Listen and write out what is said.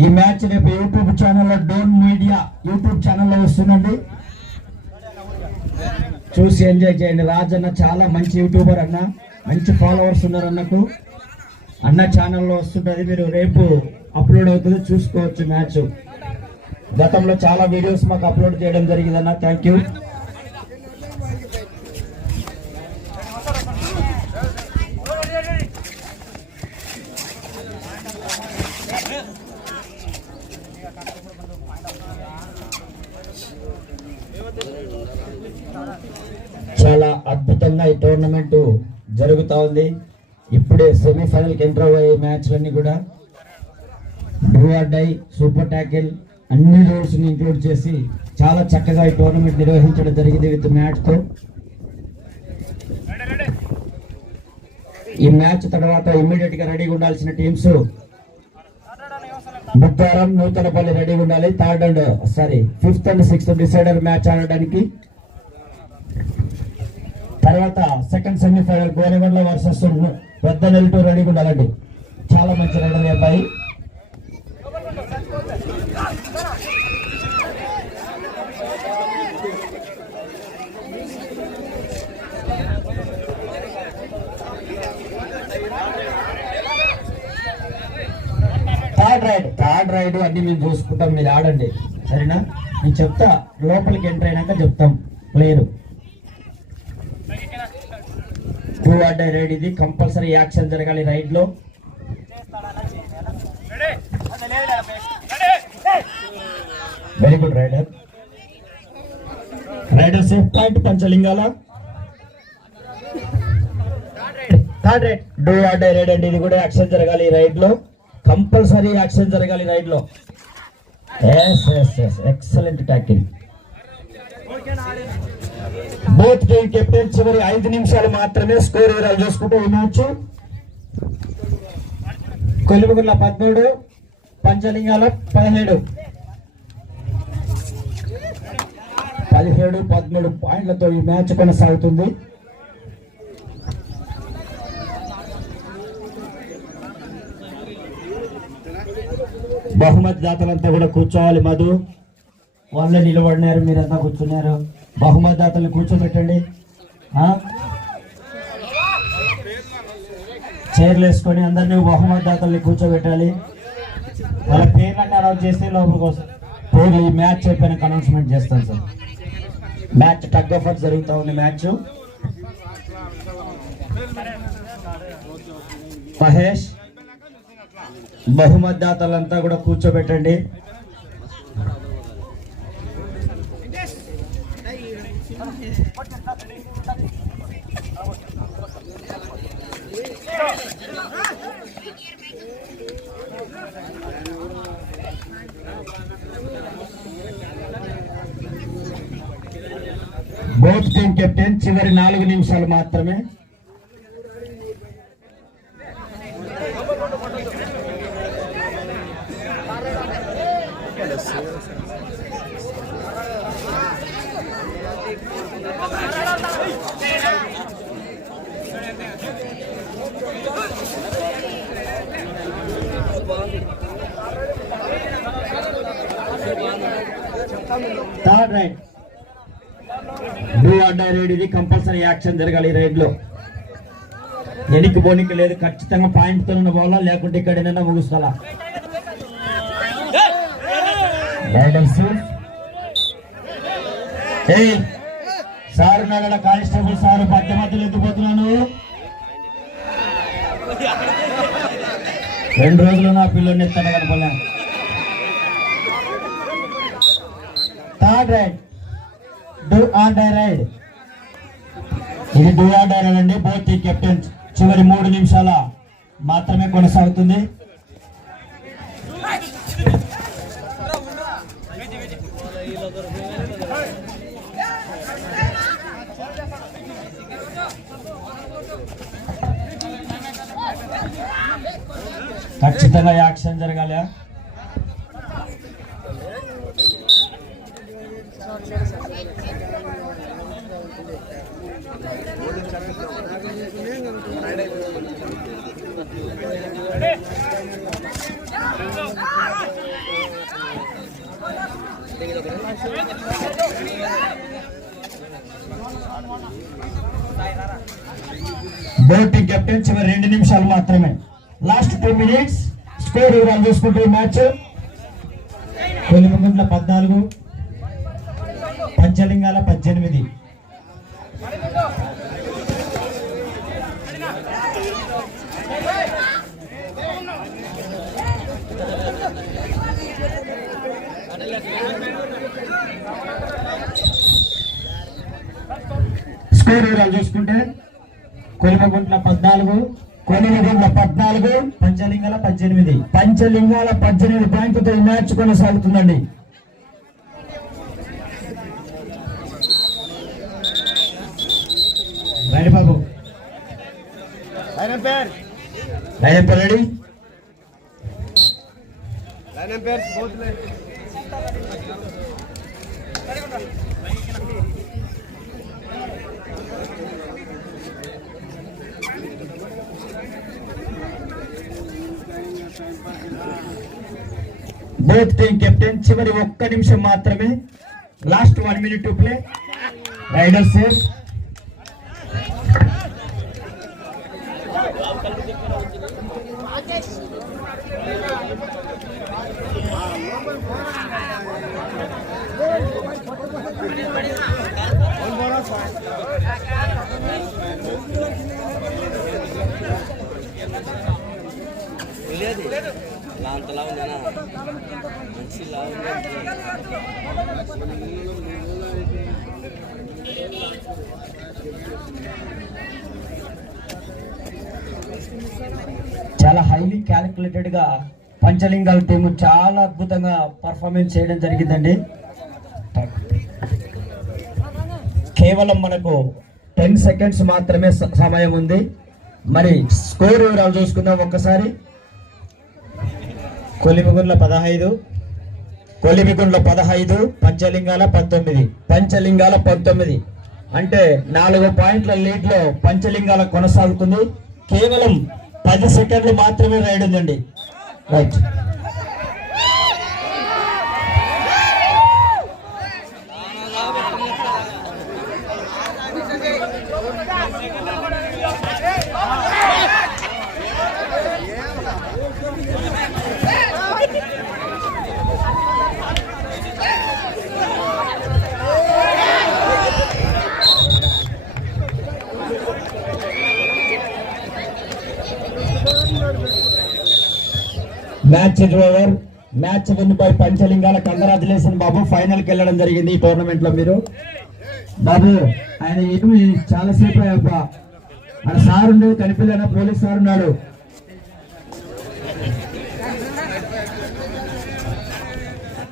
ఈ మ్యాచ్ రేపు యూట్యూబ్ ఛానల్లో డోన్ మీడియా యూట్యూబ్ ఛానల్లో వస్తుందండి. చూసి ఎంజాయ్ చేయండి. రాజన్న చాలా మంచి యూట్యూబర్ అన్న. మంచి ఫాలోవర్స్ ఉన్నారు అన్నకు అన్న ఛానల్లో వస్తుంటది. మీరు రేపు అప్లోడ్ అవుతుంది. చూసుకోవచ్చు మ్యాచ్. గతంలో చాలా వీడియోస్ మాకు అప్లోడ్ చేయడం జరిగిందన్న. థ్యాంక్ యూ చాలా అద్భుతంగా ఈ టోర్నమెంట్ జరుగుతూ ఉంది. ఇప్పుడే సెమీఫైనల్కి ఎంటర్ అయ్యే మ్యాచ్లన్నీ కూడా do or die super tackle అన్ని రూల్స్ని ఇంక్లూడ్ చేసి చాలా చక్కగా ఈ టోర్నమెంట్ నిర్వహించడం జరిగింది విత్ మ్యాచ్తో. ఈ మ్యాచ్ తర్వాత ఇమ్మీడియట్గా రెడీగా ఉండాల్సిన టీమ్స్ ముత్తారం నూతనపల్లి రెడీగా ఉండాలి. Third and sorry fifth and sixth decider match ఆడడానికి తర్వాత సెకండ్ సెమీఫైనల్ గోనెగొండ వర్సెస్ పెద్ద నెల్లూరు రెడీగా ఉండాలండి చాలా మంచి రెడీ అబ్బాయి. థర్డ్ రైడ్ థర్డ్ రైడ్ అన్ని మేము చూసుకుంటాం మీరు ఆడండి. సరేనా? నేను చెప్తా లోపలికి ఎంటర్ అయినాక చెప్తాం. ప్లేయరు టూ అడ్డ రైడ్ ఇది. కంపల్సరీ యాక్షన్ జరగాలి రైడ్లో very good raider raider safe point Panchalingala third raid do అడ్డ రైడ్ అండి ఇది కూడా యాక్షన్ జరగాలి రైడ్లో. రైడ్లో కంపల్సరీ యాక్షన్ జరగాలి రైడ్లో yes yes yes excellent tackling both game captain చివరి ఐదు నిమిషాలు మాత్రమే స్కోర్ వివరాలు చూసుకుంటూ ఈ మ్యాచ్. పదమూడు పంచలింగాల పదిహేడు. పదిహేడు పదమూడు పాయింట్లతో ఈ మ్యాచ్ కొనసాగుతుంది. బహుమతి దాతలంతా కూడా కూర్చోవాలి మధు. వాళ్ళే నిలబడినారు మీరంతా కూర్చున్నారు. బహుమతి దాతలు కూర్చోబెట్టండి చైర్లు వేసుకొని అందరినీ బహుమతి దాతల్ని కూర్చోబెట్టాలి. వాళ్ళ పేర్లన్నీ అనౌన్స్ చేస్తే లోపలికి వస్తారు పేర్లు ఈ మ్యాచ్ అయిపోయినాక అనౌన్స్మెంట్ చేస్తాను సార్. మ్యాచ్ టగ్ ఆఫ్ జరుగుతూ ఉంది మ్యాచ్. మహేష్ బహుమతిదాతలంతా కూడా కూర్చోబెట్టండి. బోత్ టీమ్ కెప్టెన్ చివరి నాలుగు నిమిషాలు మాత్రమే. థర్డ్ రైడ్ డూ అడ్డా రైడ్ ఇది కంపల్సరీ యాక్షన్ జరగాలి ఈ రైడ్లో ఎనికి బోనికి లేదు ఖచ్చితంగా పాయింట్తో పోవాలా? లేకుంటే ఇక్కడ ఏదైనా ముగుస్తాలా రైడర్స్ సార్ నగడ కానిస్టేబుల్ సార్ మధ్య మధ్యలో ఎత్తుపోతున్నాను రెండు రోజులు నా పిల్లల్ని ఎత్తాను కనపలే థర్డ్ డూ ఆర్ డై ఇది డూ ఆర్ డైరైడ్ అండి. బోత్ కెప్టెన్ చివరి మూడు నిమిషాల మాత్రమే కొనసాగుతుంది. ఖచ్చితంగా యాక్షన్ జరగాలి. బోటింగ్ కెప్టెన్ చివరి రెండు నిమిషాలు మాత్రమే. లాస్ట్ టూ మినిట్స్ స్కోర్ వివరాలు చూసుకుంటే ఈ మ్యాచ్ కొలిమగుంట్ల పద్నాలుగు పంచలింగాల పద్దెనిమిది. స్కోర్ వివరాలు చూసుకుంటే కొలిమగుంట్ల పద్నాలుగు కొలిమగుంట్ల పద్నాలుగు పంచలింగాల పద్దెనిమిది. పంచలింగాల పద్దెనిమిది పాయింట్లతో ఈ మ్యాచ్ కొనసాగుతుందండి. రైట్ బాబు line umpire right ready line umpire both line both team captain చివరి ఒక్క నిమిషం మాత్రమే. Last one minute to play raider safe లేదు అంతలా ఉందేనా మంచిలా ఉంది చాలా హైలీ క్యాలిక్యులేటెడ్గా పంచలింగాల టీము చాలా అద్భుతంగా పర్ఫార్మెన్స్ చేయడం జరిగిందండి. కేవలం మనకు టెన్ సెకండ్స్ మాత్రమే సమయం ఉంది. మరి స్కోర్ వివరాలు చూసుకుందాం ఒక్కసారి. కొలిమిగుండ్ల పదహైదు కొలిమిగుండ్ల పదహైదు పంచలింగాల పంతొమ్మిది పంచలింగాల పంతొమ్మిది. అంటే నాలుగు పాయింట్ల లీడ్లో పంచలింగాల కొనసాగుతుంది. కేవలం పది సెకండ్లు మాత్రమే రైడ్ ఉందండి. Right. Match డ్రోవర్ over match win by Panchalingala congratulation బాబు ఫైనల్కి వెళ్ళడం జరిగింది ఈ టోర్నమెంట్లో మీరు. బాబు ఆయన ఏమి చాలాసేపు అబ్బా ఆయన సార్ ఉండేది కనిపించిన పోలీస్ సార్ ఉన్నాడు.